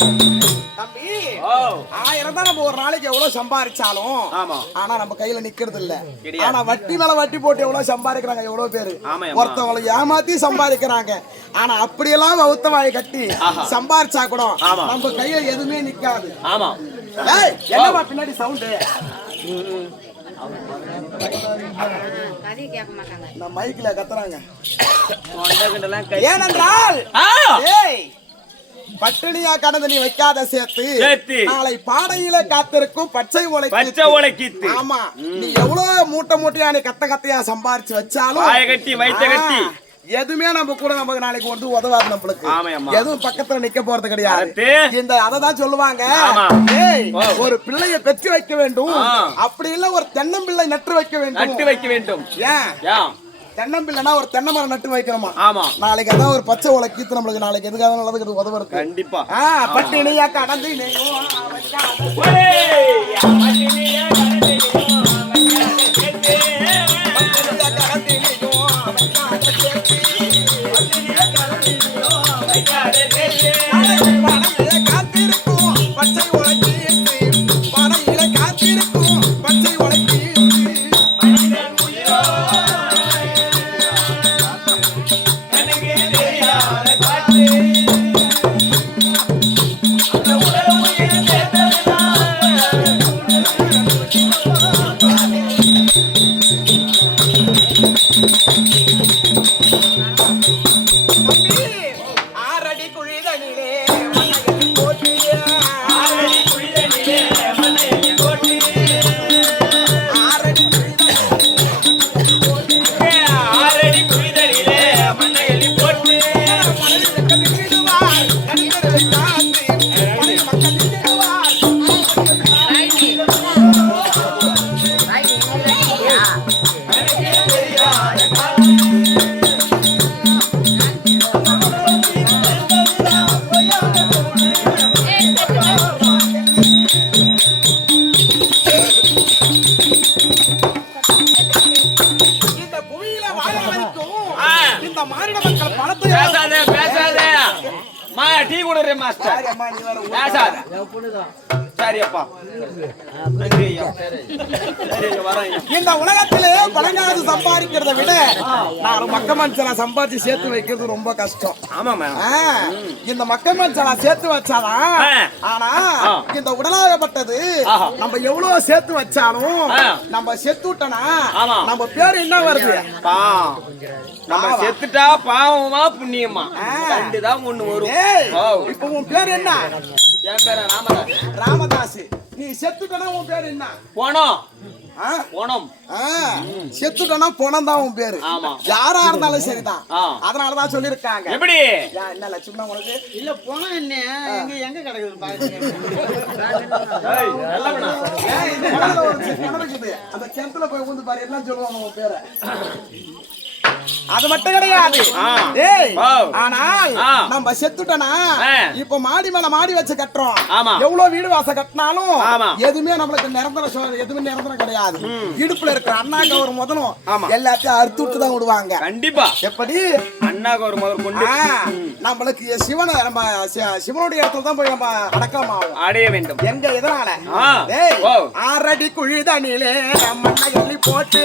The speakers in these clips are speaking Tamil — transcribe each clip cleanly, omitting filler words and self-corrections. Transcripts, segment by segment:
தம்பி 1000 தான் நம்ம ஒரு நாளைக்கு எவ்வளவு சம்பாதிச்சாலும் ஆனா நம்ம கையில நிக்கிறது இல்ல. ஆனா வட்டி மேல வட்டி போட்டு எவ்வளவு சம்பாதிக்கிறாங்க எவ்வளவு பேரு. ஒருத்தவங்களை ஏமாத்தி சம்பாதிக்கிறாங்க. ஆனா அப்படியெல்லாம் வவுத்த வாயை கட்டி சம்பாதிச்சா கூட நம்ம கையில எதுவுமே நிக்காது. என்னமா பின்னாடி சவுண்டு? மைக்ல கத்துறாங்க. ஏனென்றால் பட்டினியா கடந்து நீ வைக்காத சேர்த்து நாளை பாடையில காத்திருக்கும் பச்சை உழைக்கு. ஆமா, நீ எவ்வளவு மூட்டை மூட்டையா நீ கத்த கத்தையா சம்பாரிச்சு வச்சாலும் எதுவுமே நம்ம கூட நமக்கு நாளைக்கு வந்து உதவாது. நம்மளுக்கு எதுவும் பக்கத்துல நிக்க போறது கிடையாது. இந்த அததான் சொல்லுவாங்க, ஒரு பிள்ளைய பெற்று வைக்க வேண்டும், அப்படி இல்ல ஒரு தென்னம்பிள்ளை நட்டு வைக்க வேண்டும். ஏன் தென்னம்பிள்ளைனா ஒரு தென்னை மரம் நட்டு வைக்கிறோமா? நாளைக்கு அதான் ஒரு பச்சை உலக்கீத்து நம்மளுக்கு நாளைக்கு எதுக்காக நல்லதுக்கு உதவ இருக்கு. கண்டிப்பா பட்டினியா கடந்து காத்திருக்கும் பச்சை உலக்கீத்து, பனையில காத்திருக்கும் பச்சை உலக்கீத்து. இந்த உலகத்திலே பணங்காசு சம்பாதிக்கிறத விட நான் மக்க மனுஷனா சம்பாதிச்சு சேர்த்து வைக்கிறது ரொம்ப கஷ்டம். இந்த மக்க மனுஷனா சேர்த்து வச்சாதான். ஆனா இந்த உடலாகப்பட்டது நம்ம எவ்வளவு சேர்த்து வச்சாலும் நம்ம செத்துட்டனா நம்ம பேரு என்ன வருது? நம்ம செத்துட்டா பாவமா புண்ணியமா ரெண்டுதான் ஒண்ணு வரும். இப்ப உன் பேர் என்ன? என் பேர ராமதாஸ். நீ செத்துட்டனா உன் பேர் என்ன? போனோம். செத்துட்டனா போனம் தான் உன் பேரு. யாரா இருந்தாலும் சரிதான். அதனாலதான் சொல்லிருக்காங்க. எப்படி என்ன லட்சுமணா உனக்கு இல்ல போனா என்ன எங்க கிடக்குது அந்த கிணத்துல போய் ஊந்து பாரு எல்லாம் சொல்லுவாங்க உன் பேரை. அது மட்டும் கிடையாது. ஆனால் நம்ம செத்துட்டனா இப்ப மாடி மேல மாடி வச்சு கட்டுறோம். எவ்வளவு வீடு வாசல் கட்டினாலும் எதுவுமே நம்மளுக்கு நிரந்தரம் எதுவுமே நிரந்தரம் கிடையாது. இடுப்புல இருக்கிற அண்ணாக்கு ஒரு முதலும் எல்லாத்தையும் அறுத்து விட்டு தான் விடுவாங்க. கண்டிப்பா. எப்படி அண்ணாக்கு ஒரு முதல் கொண்டு நம்மளுக்கு சிவனை நம்ம சிவனுடைய இடத்துல தான் போய் நம்ம அடக்கம் அடைய வேண்டும். எங்க எதனால 6 அடி குழி தண்ணியிலே மண்ணை எள்ளி போட்டு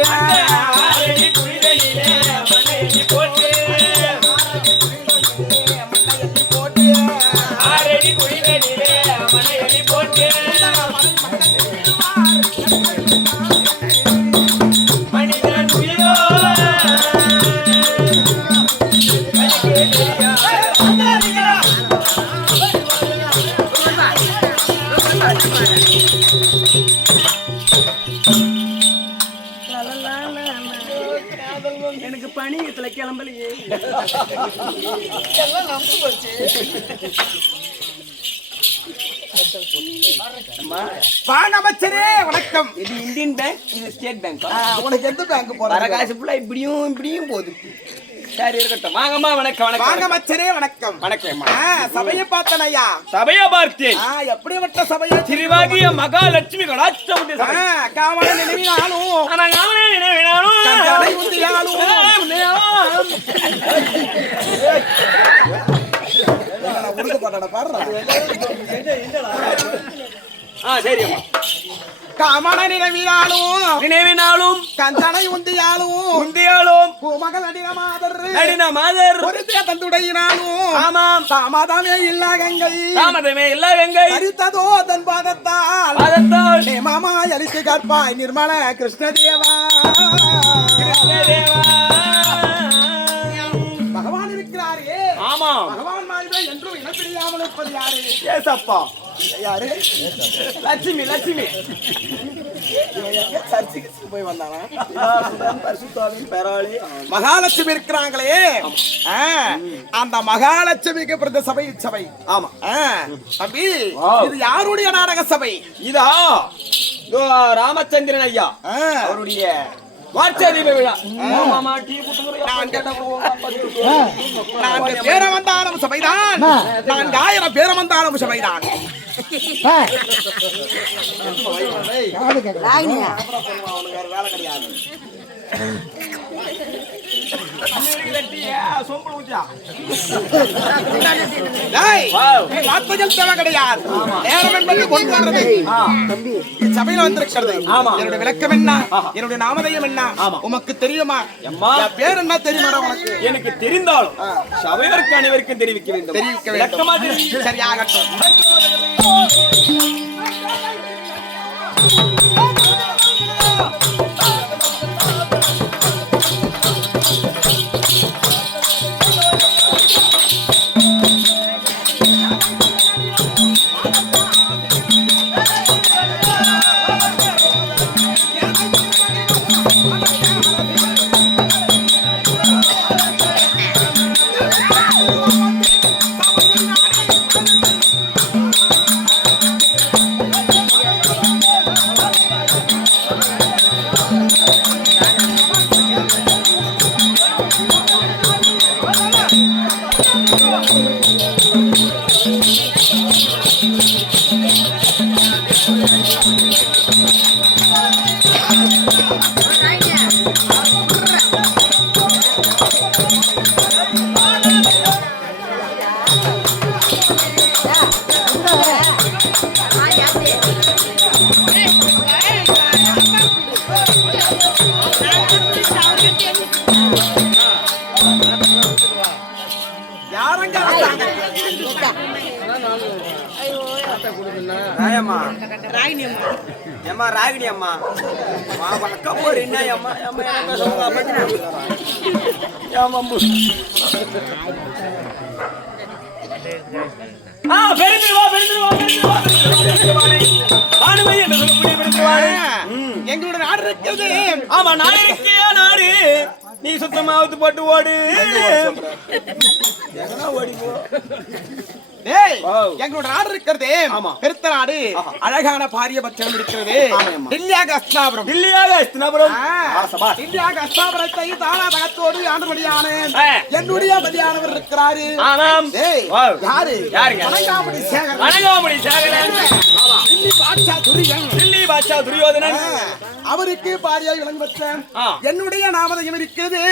எனக்கு பணியத்துல கிளம்பலையே. அமைச்சரே வணக்கம். இது இந்தியன் பேங்க், இது ஸ்டேட் பேங்க். உனக்கு எந்த பேங்க் போற காசு ஃபுல்லா இப்படியும் இப்படியும் போகுது. சரி இருக்கட்டும். வாங்கம்மா. வணக்கம். வணக்கம். வாங்க அமைச்சரே. வணக்கம். வணக்கம். சபையை பார்த்தேன் ஐயா. சபையை பார்த்தேன். எப்படிப்பட்ட சபையா? திருவாகிய மகாலட்சுமி கடாட்சமுடைய சபை. காவல நினைவினாலும் ஆனா காவல நினைவினாலும் கண்டலை உந்தியாலும் உடுக்க பாட்டா பாடுறா. சரி காமன நினைவினாலும் கஞ்சனை உந்தியாலும் பூமகள் நடின மாதர் ஒரு தந்துடையினாலும் ஆமாம் தாமதமே இல்ல கங்கை அரித்ததோ தன் பாதத்தால் மாமா அரித்து கற்பாய் நிர்மல கிருஷ்ணதேவா பகவான் இருக்கிறாரே. ஆமா பகவான் மாதிரி என்றும் இனப்பிரியாமல் இருப்பது யாரு? ஏசப்பா. யாரு? லட்சுமி. போய் வந்தானா? மகாலட்சுமி இருக்கிறாங்களே, அந்த மகாலட்சுமிக்கு பிறந்த சபை. ஆமா தம்பி, இது யாருடைய நாடக சபை? இதா ராமச்சந்திரன் ஐயா அவருடைய வார்த்ததீப விழா. பேரவந்தானம் சபைதான், 4000 பேரவந்தானம் சபைதான். வேலை கிடையாது. வார்த்தைகள் தேவை கிடையாது. நேரம் என்பது கொண்டு வர்றது. சபையில வந்திருக்கிறது. என்னுடைய விளக்கம் என்ன, என்னுடைய நாமதயம் என்ன உமக்கு தெரியுமா? பேர் என்ன தெரியுமா உனக்கு? எனக்கு தெரிந்தாலும் சபையருக்கு அனைவருக்கும் தெரிவிக்க வேண்டும். சரியாகட்டும். ராகினி அம்மா எங்களோட நாடு இருக்கிறது. ஆமா நான் இருக்கியா நாடு, நீ சுத்தமாவது போட்டு ஓடு. எங்களோட நாடு இருக்கிறது பெருத்த நாடு, அழகான பாரியபட்சம் இருக்கிறது. தானாதகத்தோடு ஆண்டுபடியான என்னுடைய பதியானவர் இருக்கிறாரு. அவருக்கு பாரியாய் விளங்க பெற்ற என்னுடைய நாமதயம் இருக்கிறது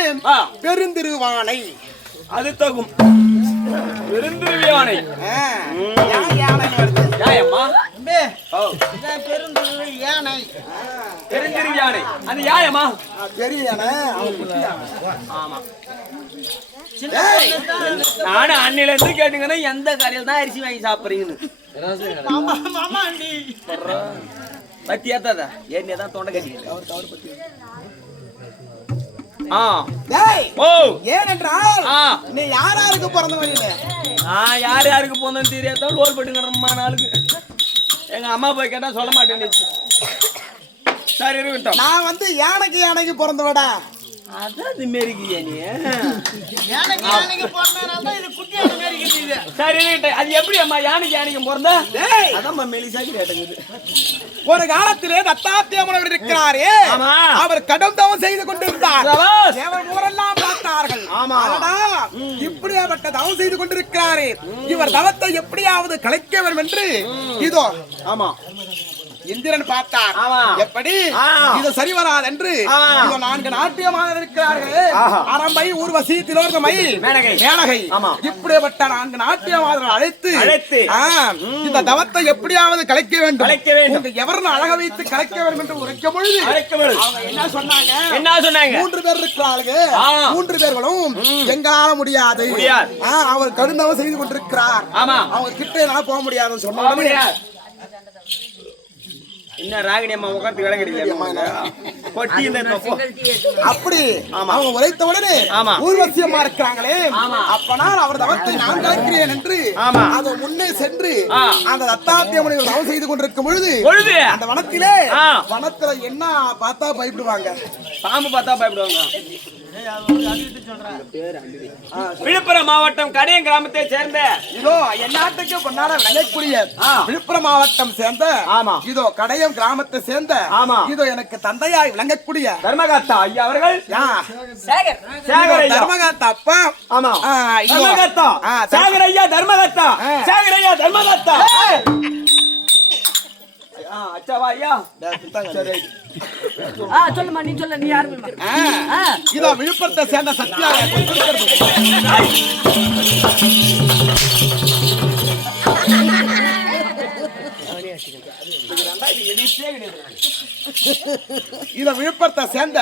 பெருந்திருவானை. அது தகும் பெருந்திருவியானை. அது யாயமா? நானும் அன்னில இருந்து கேட்டுங்கன்னா எந்த கரையில் தான் அரிசி வாங்கி சாப்பிடுறீங்கன்னு பத்தி ஏத்தாத ஏதான் தொண்டை கட்டி. ஏனென்றால் நீ யாருக்கு பிறந்தவன்? யாருக்கு போனது தெரியாத லோல் பட்டுங்கம்மா நாளுக்கு. எங்க அம்மா போய் கேட்டா சொல்ல மாட்டேன். சரி இருக்கட்டும். நான் வந்து யானைக்கு பிறந்தவடா. அதான் மேரிக்கியா நீ? சரி அது எப்படி அம்மா யானைக்கு பிறந்தா? அதான் மெலிசாக்கி கேட்டது. ஒரு காலத்திலே தத்தாத்தியமனவர் இருக்கிறாரே, அவர் கடும் தவம் செய்து கொண்டிருந்தார். ஊரெல்லாம் பார்த்தார்கள். இப்படியாப்பட்ட தவம் செய்து கொண்டிருக்கிறாரே, இவர் தவத்தை எப்படியாவது கலைக்க வேண்டும் என்று இதோ இந்திரன் பார்த்தார். எப்படி இது சரி வராது என்று 4 நாட்டியமாக இருக்கிறார்கள். அரம்பை, ஊர்வசி, திலோதமை, மேனகை. இப்படிப்பட்ட 4 நாட்டியமாதர்கள் அழைத்து இந்த தவத்தை எப்படியாவது கலைக்க வேண்டும், எவரும் அழக வைத்து கலைக்க வேண்டும் என்று உரைக்கும் பொழுது என்ன சொன்னாங்க? 3 பேர் இருக்கிறார்கள். 3 பேர்களும் எங்களால முடியாது, அவர் கடுந்தவம் செய்து கொண்டிருக்கிறார், அவர் கிட்ட என்னால போக முடியாதுன்னு சொன்னாங்க. என்ன ராகினி அம்மா உட்கார்ந்து வேலை கிடைக்கல அப்படி அவங்க உரைத்த உடனே ஊர்வசியமா இருக்கிறாங்களே, அப்பனால் அவர் தவத்தை நான் கலைக்கிறேன் என்று அதை முன்னே சென்று அந்த தத்தாத்திய முனிவர் தவம் செய்து கொண்டிருக்கும் பொழுது அந்த வனத்திலே என்ன பார்த்தா பயப்படுவாங்க, பாம்பு பார்த்தா பயப்படுவாங்க. விழுப்புரம் மாவட்டம் கடையம் கிராமத்தை சேர்ந்த இதோ எந்நாட்டுக்கு கொண்டாட விளங்கக்கூடிய விழுப்புரம் மாவட்டம் சேர்ந்த இதோ கடையம் கிராமத்தை சேர்ந்த இதோ எனக்கு தந்தையாய் விளங்கக்கூடிய தர்மகாத்தா ஐயா அவர்கள், தர்மகாத்தா அப்பா, சேகர் ஐயா தர்மகாத்தா, சேகர் ஐயா தர்மகாத்தா. அச்சாவா ஐயா, சொல்லுமா, நீ சொல்ல, நீ யாரு? இதோ விழுப்புரத்தை சேர்ந்த சத்யா இத விழுப்புரத்தை சேர்ந்த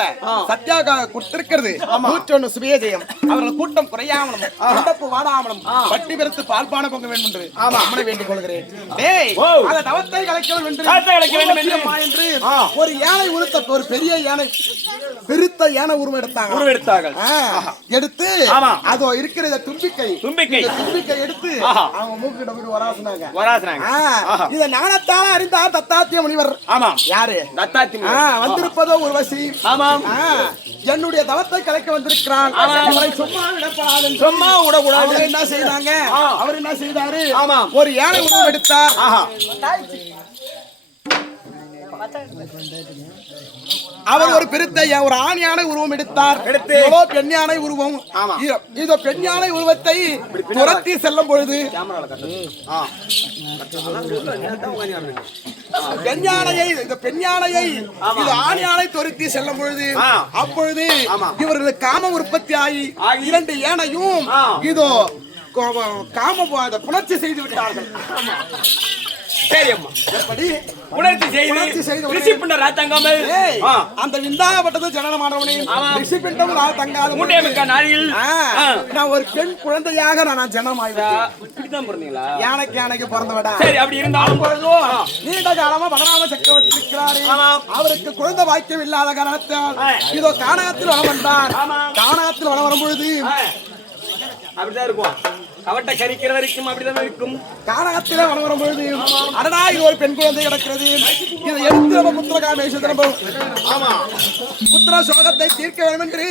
சத்யாகாக கொடுத்திருக்கிறது 101 சுபேஜயம். அவர்கள் கூட்டம் குறையாமலும் மண்டப்பு வாடாமலும் பட்டி பெருத்து பால்பான பொங்க வேண்டும் என்று அம்மனை வேண்டிக் கொள்கிறேன். அந்த தவத்தை கலைக்க வேண்டும் என்று ஒரு யானை உருத்த, ஒரு பெரிய யானை, பெருத்த யானை உருவம் எடுத்தாங்க. எடுத்து அதோ இருக்கிற தும்பிக்கை எடுத்து அவங்க மூக்கு கிட்ட போய் வராசுனாங்க. இத ஞானத்தால அறிந்தார் தத்தாத்திய முனிவர். யாரு? வந்திருப்பதோ ஊர்வசி. என்னுடைய தவத்தை கலைக்க வந்திருக்கிறான், சும்மா விடக்கூடாது. என்ன செய்தாங்க? அவர் என்ன செய்தாரு? ஒரு யானை உருவம் எடுத்தார். அவர் ஒரு பெருத்த ஒரு ஆண் யானை உருவம் எடுத்தார். பெண் யானை உருவம். இதோ பெண் யானை உருவத்தை துரத்தி செல்லும் பொழுது பெண் யானையை இது ஆண் யானை துரத்தி செல்லும் பொழுது அப்பொழுது இவர்களுக்கு காம உற்பத்தி ஆகி 2 யானையும் இதோ காம புணர்ச்சி செய்து விட்டார்கள். அந்த விந்தாகப்பட்டது ஜனனமானவனே, நான் ஒரு பெண் குழந்தையாக நான் ஜனனமாயிருந்தேன். யானைக்கு பிறந்தவடா. நீண்ட காலமா பலராம சக்கரவர்த்தி இருக்கிறாரு. அவருக்கு குழந்தை வாக்கியம் இல்லாத காரணத்தால் இதோ கானகத்தில் வளம் வந்தார். கானகத்தில் வளம் வரும் பொழுது அப்படிதான் இருக்கும். அவட்ட கரிக்கிற வரைக்கும் அப்படிதான் இருக்கும். கானகத்திலே வளம் வரும் பொழுது அடடா இது ஒரு பெண் குழந்தை கிடக்கிறது, இதை எடுத்து நம்ம புத்திரகாமேஸ்வரம் புத்திர சோகத்தை தீர்க்க வேண்டும் என்று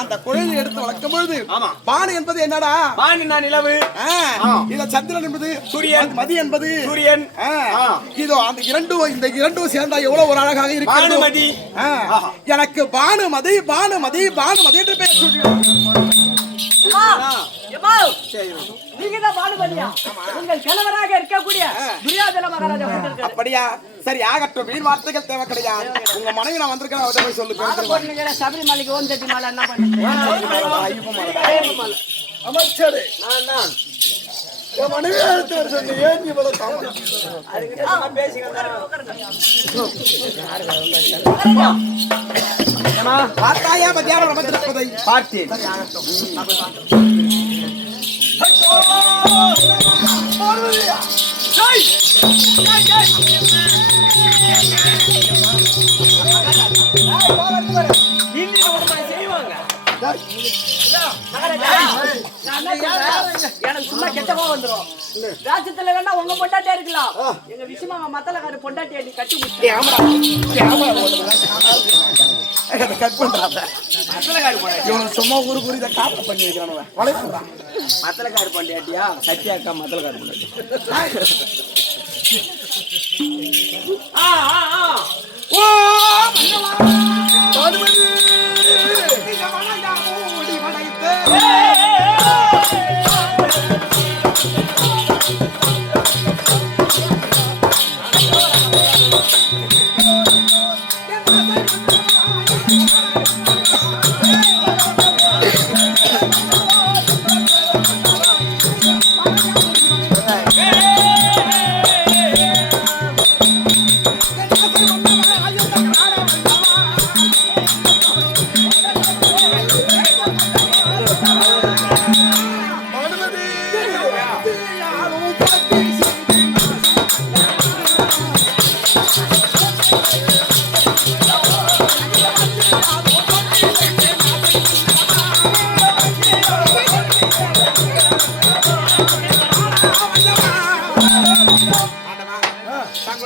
அந்த குழந்தை எடுத்து வளர்க்கும் பொழுது பானு என்பது என்னடா? பானு நிலவு. இத சந்திரன் என்பது சூரியன், மதி என்பது சூரியன். இதோ அந்த இரண்டும் சேர்ந்தா எவ்வளவு ஒரு அழகாக இருக்கு. எனக்கு பானுமதி என்று பெயர் சொல்லி அப்படியா? சரி, ஆகட்டும். வீண் வார்த்தைகள் தேவை கிடையாது. உங்க மனைவி நான் வந்திருக்கேன் சொல்லுங்க. சபரிமலைக்கு ஓம் சட்டி மாலை என்ன பண்ண அமைச்சர் என் மனைவி எடுத்து வர சொன்னீங்க. ஏன் இவ்வளவு பார்த்தாயா மத்தியானம் நமந்திருப்பதை பார்த்தேன். எனக்கு சும்மா கெட்டவா வந்துரும். ராஜ்யத்துல வேணா உங்க பொண்டாட்டியா இருக்கலாம், எங்க விஷயமா மத்தலக்கார பொண்டாட்டி கட்டி கட் பண்றாங்க. சும்மா ஊரு குறி காப்ப பண்ணி வைக்கிறான். மத்தலக்கார பொண்டாட்டியா சத்தியாக்கா மத்தலக்கார பொண்டாட்டி.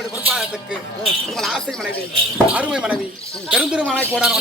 உங்களுடைய பொறுப்பாளத்துக்கு உங்கள் ஆசை மனைவி அருமை மனைவி பெருந்திருமலை கோடான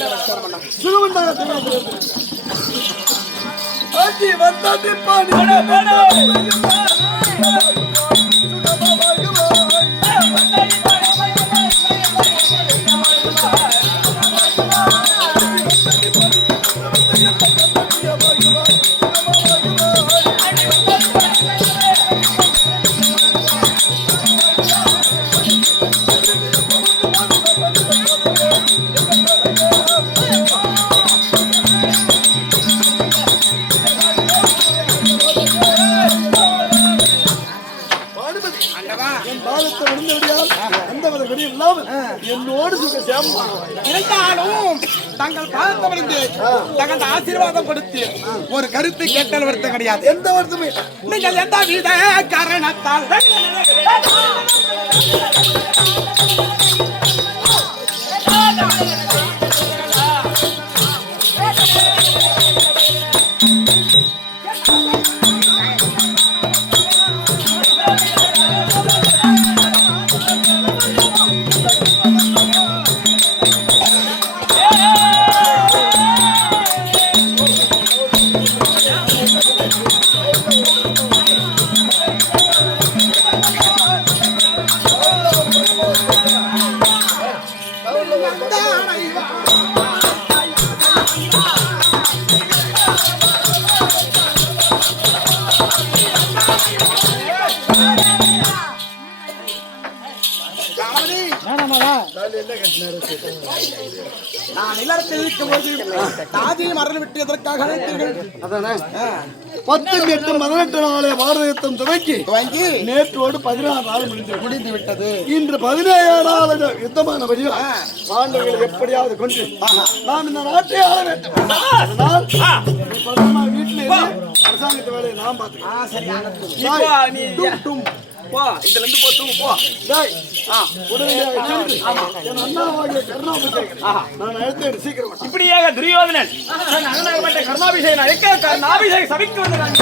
இருந்தாலும் தங்கள் பாதத்தை விழுந்து தங்கள் ஆசீர்வாதம் கொடுத்து ஒரு கருத்து கேட்டல் வருத்தம் கிடையாது. எந்த வருத்தமே நீங்கள் எந்த வித காரணத்தால் நான் இல்லறத்தில் இருக்கும்போது தாதியை மரணம் விட்டு எதற்காக அழைத்தீர்கள்? 18 நாளே பாரதயுத்தம் துவங்கி நேற்றோடு 16 நாள் முடிந்து விட்டது. இன்று 17 நாள் யுத்தமான பாண்டவர்களை எப்படியாவது கொண்டு நாம் இந்த நாட்டை ஆள வேண்டும். அதனால் வீட்டில் அரசாங்கத்தை வேலையை நாம் பார்த்துக்கலாம். போ, இதுல இருந்து போ, தூக்கு போ. இப்படியாக துரியோதனன் கருணாபிஷேகம் சபைக்கு வந்தாங்க.